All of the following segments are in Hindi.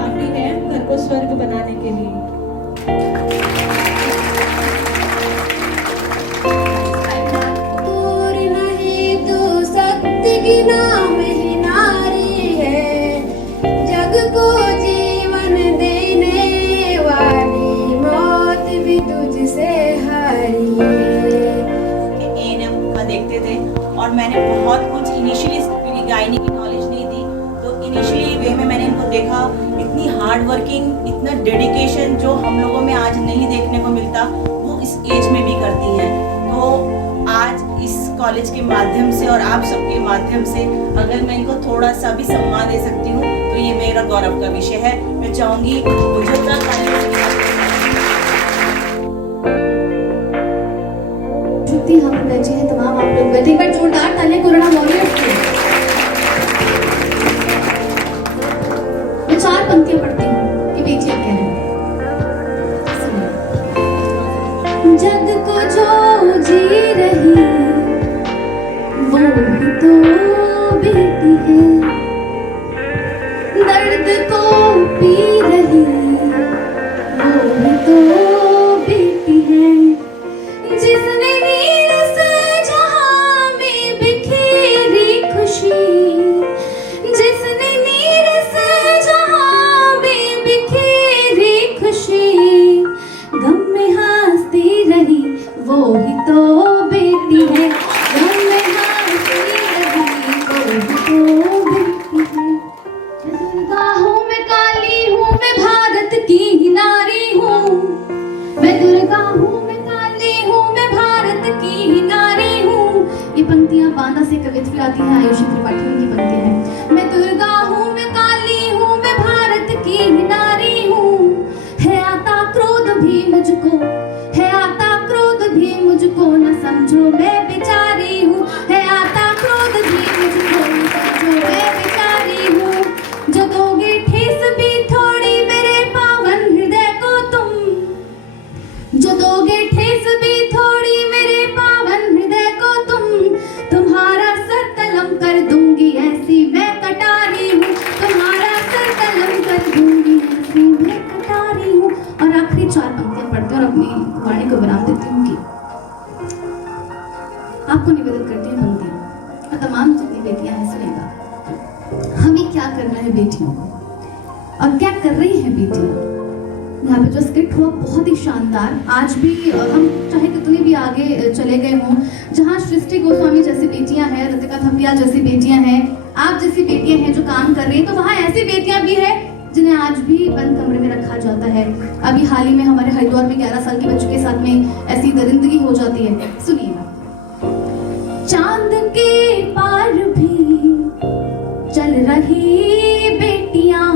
काफी है घर को स्वर्ग बनाने के लिए। दूर नहीं तू सत्य की नाम ही नारी है, जग को जीवन देने वाली मौत भी तुझसे हारी है। एएनएम का देखते थे और मैंने बहुत कुछ इनिशियली गायनी की नॉलेज नहीं थी, तो इनिशियली वे में मैंने इनको देखा, इतनी हार्ड वर्किंग, इतना डेडिकेशन जो हम लोगों में आज नहीं देखने को मिलता, वो इस एज में भी करती हैं। तो आज इस कॉलेज के माध्यम से और आप सबके माध्यम से अगर मैं इनको थोड़ा सा भी सम्मान दे सकती हूँ तो ये मेरा गौरव का विषय है। मैं चाहूँगी जोरदार तालियों जुत्ती हम बैठे हैं, तमाम आप लोग बैठे, एक बार जोरदार तालियां कोरोना वॉरियर्स के। मैं 4 पंक्तियां पढ़ती हूँ कि बेटियां क्या हैं। जग को जो जी रही वो ही तो बेटी है, दर्द को पी रही वो ही तो बेटी है, जिसने नीर से जहां में बिखेरी खुशी, जिसने नीर से जहां में बिखेरी खुशी, गम में हंसती रही वो ही तो बेटी है, गम में हंसती रही वो ही तो बेटी है। मैं दुर्गा हूँ, मैं काली हूँ, मैं भारत की नारी हूँ, मैं दुर्गा हूँ, मैं काली हूँ, मैं भारत की नारी हूँ। ये पंक्तियां बांदा से कवित्री आती हैं, आयुषी त्रिपाठी की पंक्तियां हैं। मैं दुर्गा हूँ, मैं काली हूँ, मैं भारत की नारी हूँ, है आता क्रोध भी मुझको, है आता क्रोध भी मुझको, न समझो मैं बेचारी हूँ, है आता क्रोध भी मुझको, न समझो मैं बेचारी हूँ। जो दोगे ठेस भी थोड़ी मेरे पावन हृदय को तुम, जो दोगे ठेस भी थोड़ी मेरे पावन हृदय को तुम, तुम्हारा सर कलम कर दूंगी ऐसी मैं कटारी हूँ, तुम्हारा सर कलम कर दूंगी ऐसी मैं कटारी हूँ। और आखिरी 4 पंक्तियां पढ़ती हूँ और अपनी वाणी को विराम देती हूँ कि आपको निवेदन करती हूँ पंक्तियां और तमाम जितनी बेटियां हैं सुनेगा। हमें क्या करना है बेटियों को और क्या कर रही हैं बेटियां। यहाँ पे जो स्क्रिप्ट हुआ बहुत ही शानदार। आज भी हम चाहे कितनी भी आगे चले गए हों, जहाँ सृष्टि गोस्वामी जैसी बेटियां हैं, ऋतिका थपिया जैसी बेटियां हैं, आप जैसी बेटियां हैं जो काम कर रही हैं, तो वहाँ ऐसी बेटियां भी हैं जिन्हें आज भी बंद कमरे में रखा जाता है। अभी हाल ही में हमारे हरिद्वार में 11 साल की बच्ची के साथ में ऐसी दरिंदगी हो जाती है। सुनिएगा। चांद के पार भी चल रही बेटियां,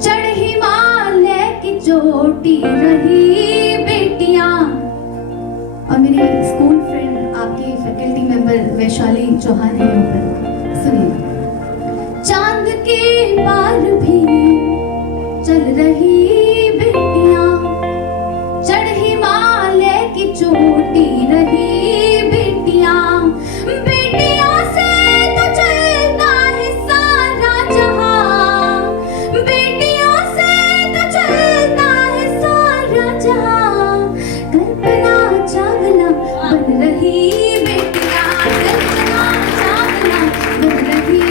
चढ़ हिमालय की चोटी रही बेटियां। और मेरी स्कूल फ्रेंड आपकी फैकल्टी मेंबर वैशाली चौहान है यहाँ पर, सुनिए। चांद के पार भी चल रही बेटियां, चढ़ हिमालय की चोटी रही बेटियां, बेटियों से तो चलता है सारा जहां, बेटियों से तो चलता है सारा जहां। कल्पना चावला बन रही बेटियां, कल्पना चावला बन रही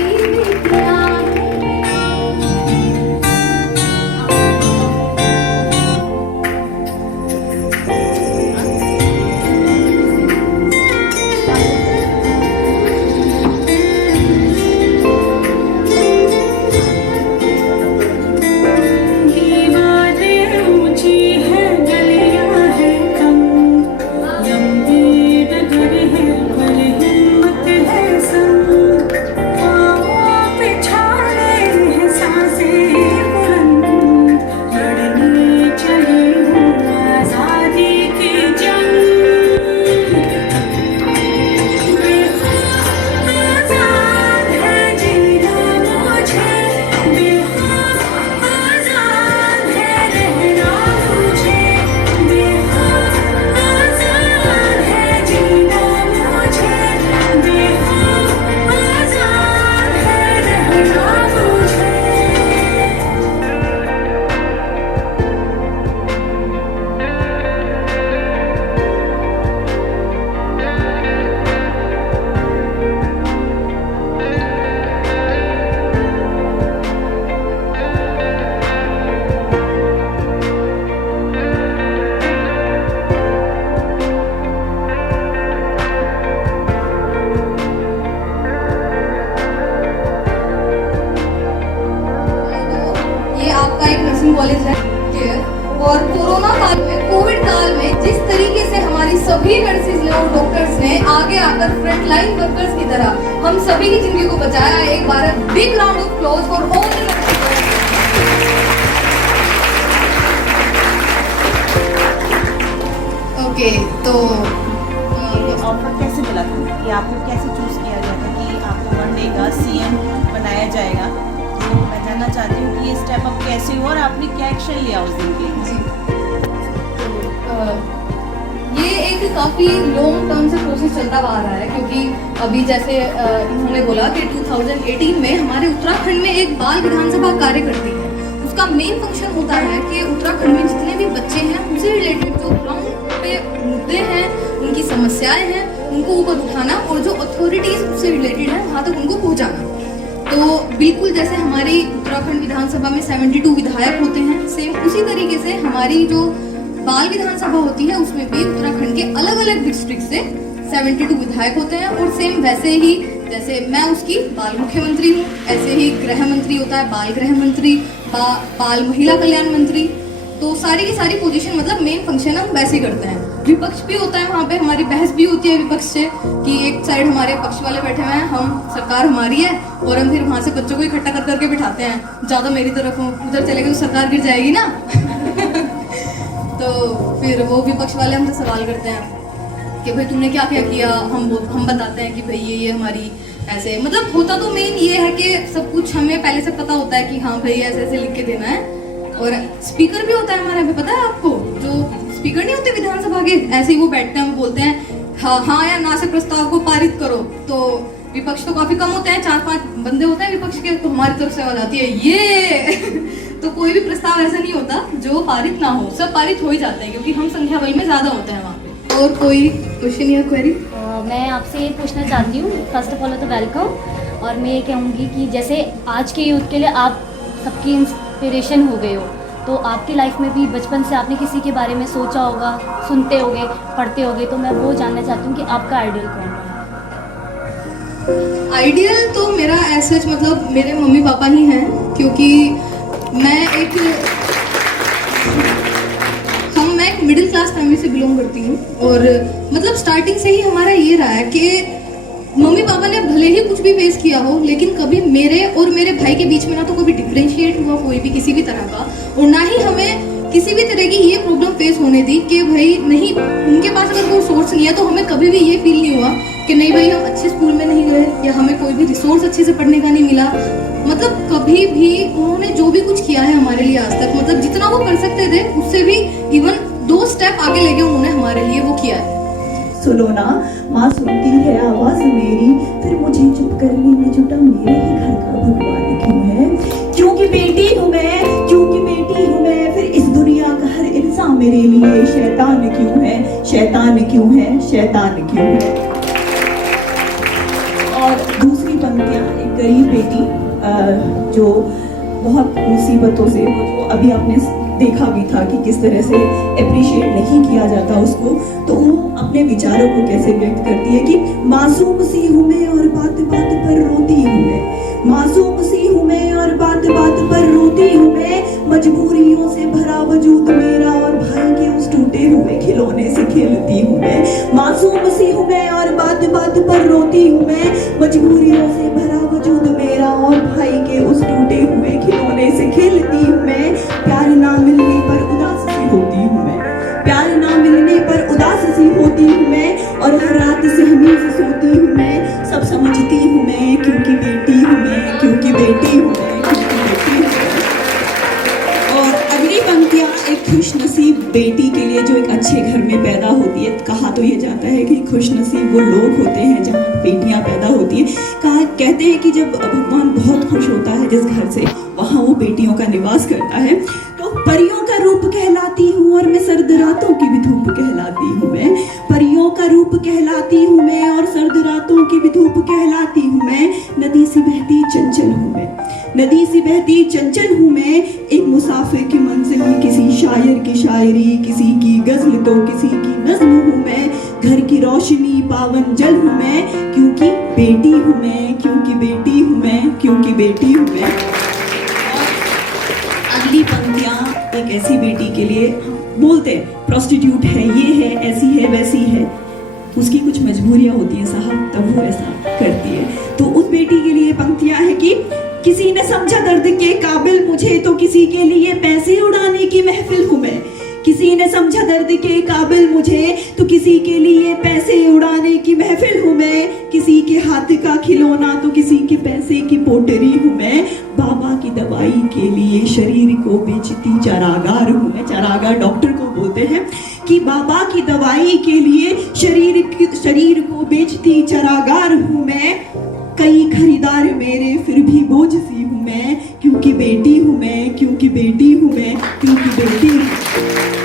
सभी नर्सेज ने और डॉक्टर्स ने आगे आकर फ्रंट लाइन वर्कर्स की तरह हम सभी की जिंदगी को बचाया। एक बार big round of applause for all the nurses. Okay, तो ये ऑफर कैसे मिला था, ये आपको कैसे चूज किया गया था कि आपको वन डे का सीएम बनाया जाएगा? तो मैं जानना चाहती हूँ कि ये स्टेप अप कैसे हुआ और आपने क्या एक्शन लिया उस दिन के? जी, ये एक काफ़ी लॉन्ग टर्म से प्रोसेस चलता आ रहा है, क्योंकि अभी जैसे इन्होंने बोला कि 2018 में हमारे उत्तराखंड में एक बाल विधानसभा कार्य करती है। उसका मेन फंक्शन होता है कि उत्तराखंड में जितने भी बच्चे हैं उनसे रिलेटेड जो ग्राउंड पे मुद्दे हैं, उनकी समस्याएं हैं, उनको ऊपर उठाना और जो अथॉरिटीज़ उससे रिलेटेड है वहाँ तक उनको पहुँचाना। तो बिल्कुल जैसे हमारी उत्तराखंड विधानसभा में 72 विधायक होते हैं, सेम उसी तरीके से हमारी जो बाल विधानसभा होती है उसमें भी उत्तराखंड के अलग अलग डिस्ट्रिक्ट से 72 विधायक होते हैं। और सेम वैसे ही जैसे मैं उसकी बाल मुख्यमंत्री हूँ, ऐसे ही गृह मंत्री होता है बाल गृह मंत्री, बाल महिला कल्याण मंत्री। तो सारी की सारी पोजीशन मतलब मेन फंक्शन हम वैसे ही करते हैं। विपक्ष भी होता है वहाँ पे, हमारी बहस भी होती है विपक्ष से कि एक साइड हमारे पक्ष वाले बैठे हुए हैं, हम सरकार हमारी है, और हम फिर वहाँ से बच्चों को इकट्ठा कर करके बिठाते हैं, ज़्यादा मेरी तरफ हो, उधर चले गए तो सरकार गिर जाएगी ना। तो फिर वो विपक्ष वाले हमसे सवाल करते हैं कि भाई तुमने क्या क्या किया। हम बताते हैं कि भाई ये हमारी ऐसे, मतलब होता तो मेन ये है कि सब कुछ हमें पहले से पता होता है कि हाँ भाई ऐसे ऐसे लिख के देना है। और स्पीकर भी होता है हमारे, अभी पता है आपको, जो स्पीकर नहीं होते विधानसभा के, ऐसे ही वो बैठते हैं, वो बोलते हैं हाँ या ना से प्रस्ताव को पारित करो। तो विपक्ष तो काफी कम होते हैं, 4-5 बंदे होते हैं विपक्ष के, तो हमारी तरफ से आवाज आती है ये। तो कोई भी प्रस्ताव ऐसा नहीं होता जो पारित ना हो, सब पारित हो ही जाते हैं क्योंकि हम संख्या बल में ज्यादा होते हैं वहाँ पे। और कोई क्वेश्चन या क्वेरी? मैं आपसे ये पूछना चाहती हूँ, फर्स्ट ऑफ ऑल तो वेलकम। और मैं ये कहूँगी कि जैसे आज के यूथ के लिए आप सबकी इंस्पिरेशन हो गए हो, तो आपकी लाइफ में भी बचपन से आपने किसी के बारे में सोचा होगा, सुनते होगे, पढ़ते होगे, तो मैं वो जानना चाहती हूँ कि आपका आइडियल कौन है? आइडियल तो मेरा ऐसा मतलब मेरे मम्मी पापा ही हैं, क्योंकि मैं एक मिडिल क्लास फैमिली से बिलोंग करती हूँ। और मतलब स्टार्टिंग से ही हमारा ये रहा है कि मम्मी पापा ने भले ही कुछ भी फेस किया हो, लेकिन कभी मेरे और मेरे भाई के बीच में ना तो कभी डिफरेंशिएट हुआ कोई भी किसी भी तरह का, और ना ही हमें किसी भी तरह की ये प्रॉब्लम फेस होने दी कि भाई नहीं उनके पास अगर कोई सोर्स नहीं है, तो हमें कभी भी ये फील नहीं हुआ कि नहीं भाई हम अच्छे स्कूल में नहीं गए या हमें कोई भी रिसोर्स अच्छे से पढ़ने का नहीं मिला। मतलब कभी भी उन्होंने जो भी कुछ किया है हमारे लिए आज तक, मतलब जितना वो कर सकते थे उससे भी इवन 2 स्टेप आगे लेके उन्होंने हमारे लिए वो किया है। सुनो ना, माँ सुनती है आवाज मेरी, फिर मुझे चुप करने में जुटा मेरे ही घर का भगवान क्यों है? क्योंकि बेटी हूँ मैं, क्योंकि बेटी हूँ मैं, फिर इस दुनिया का हर इंसान मेरे लिए शैतान क्यों है? शैतान क्यों है? शैतान क्यों है? और दूसरी पंक्तियाँ, एक गरीब बेटी जो बहुत मुसीबतों से, जो अभी आपने देखा भी था कि किस तरह से अप्रिशिएट नहीं किया जाता उसको, तो वो अपने विचारों को कैसे व्यक्त करती है कि मासूम सी हूँ मैं और बात बात पर रोती हूँ मैं, मासूम सी हूँ मैं और बात बात पर रोती हूँ मैं, मजबूरियों से भरा वजूद मेरा और भाई के उस टूटे हुए खिलौने से खेलती हूँ मैं, मासूम सी हूँ मैं और बात बात पर रोती हूँ मैं, मजबूरियों से भरा वजूद मेरा और भाई के उस टूटे हुए खिलौने से खेलती हूँ मैं, प्यार ना मिलने पर उदास सी होती हूँ मैं, प्यार ना मिलने पर उदास सी होती हूँ मैं, और हर रात सहमी से सोती हूँ मैं, सब समझती हूँ मैं क्योंकि बेटी हूँ मैं, क्योंकि बेटी हूँ मैं, क्योंकि बेटी हूँ मैं। और अगली पंक्तियाँ एक खुशनसीब बेटी के लिए जो एक अच्छे घर में पैदा होती है, कहा तो ये जाता है कि खुशनसीब वो लोग होते हैं जहाँ बेटियाँ पैदा होती हैं। कहते हैं कि जब भगवान बहुत खुश होता है जिस घर से, वहाँ वो बेटियों का निवास करता है। तो परियों का रूप कहलाती हूँ और मैं सर्द रातों की भी धूप कहलाती हूँ मैं, परियों का रूप कहलाती हूँ मैं और सर्द रातों की भी धूप कहलाती हूँ मैं, नदी सी बहती चंचल हूँ मैं, नदी सी बहती चंचल हूँ मैं, एक मुसाफिर की मंजिल, किसी शायर की शायरी, किसी की गजल तो किसी की नज्म हूँ मैं, घर की रोशनी पावन जल हूँ मैं, क्योंकि बेटी हूँ मैं, क्योंकि बेटी हूँ मैं, क्योंकि बेटी हूँ मैं। अगली पंक्तियाँ एक ऐसी बेटी के लिए बोलते हैं प्रोस्टिट्यूट है, ये है, ऐसी है, वैसी है, उसकी कुछ मजबूरियां होती हैं साहब, तब वो ऐसा करती है। तो उस बेटी के लिए पंक्तियां हैं कि किसी ने समझा दर्द के काबिल मुझे, तो किसी के लिए पैसे उड़ाने की महफिल हूं मैं। किसी ने समझा दर्द के काबिल मुझे, तो किसी के लिए पैसे उड़ाने की महफिल हूं मैं। किसी के हाथ का खिलौना, तो किसी के पैसे की पोटरी हूं मैं। बाबा की दवाई के लिए शरीर को बेचती चारागार हूं मैं। चारागार डॉक्टर को बोलते हैं कि बाबा की दवाई के लिए शरीर को बेचती चारागार हूं मैं। कई खरीदार मेरे फिर भी बोझ सी हूं मैं, क्योंकि बेटी हूं मैं, क्योंकि बेटी हूं मैं, क्योंकि बेटी हूं।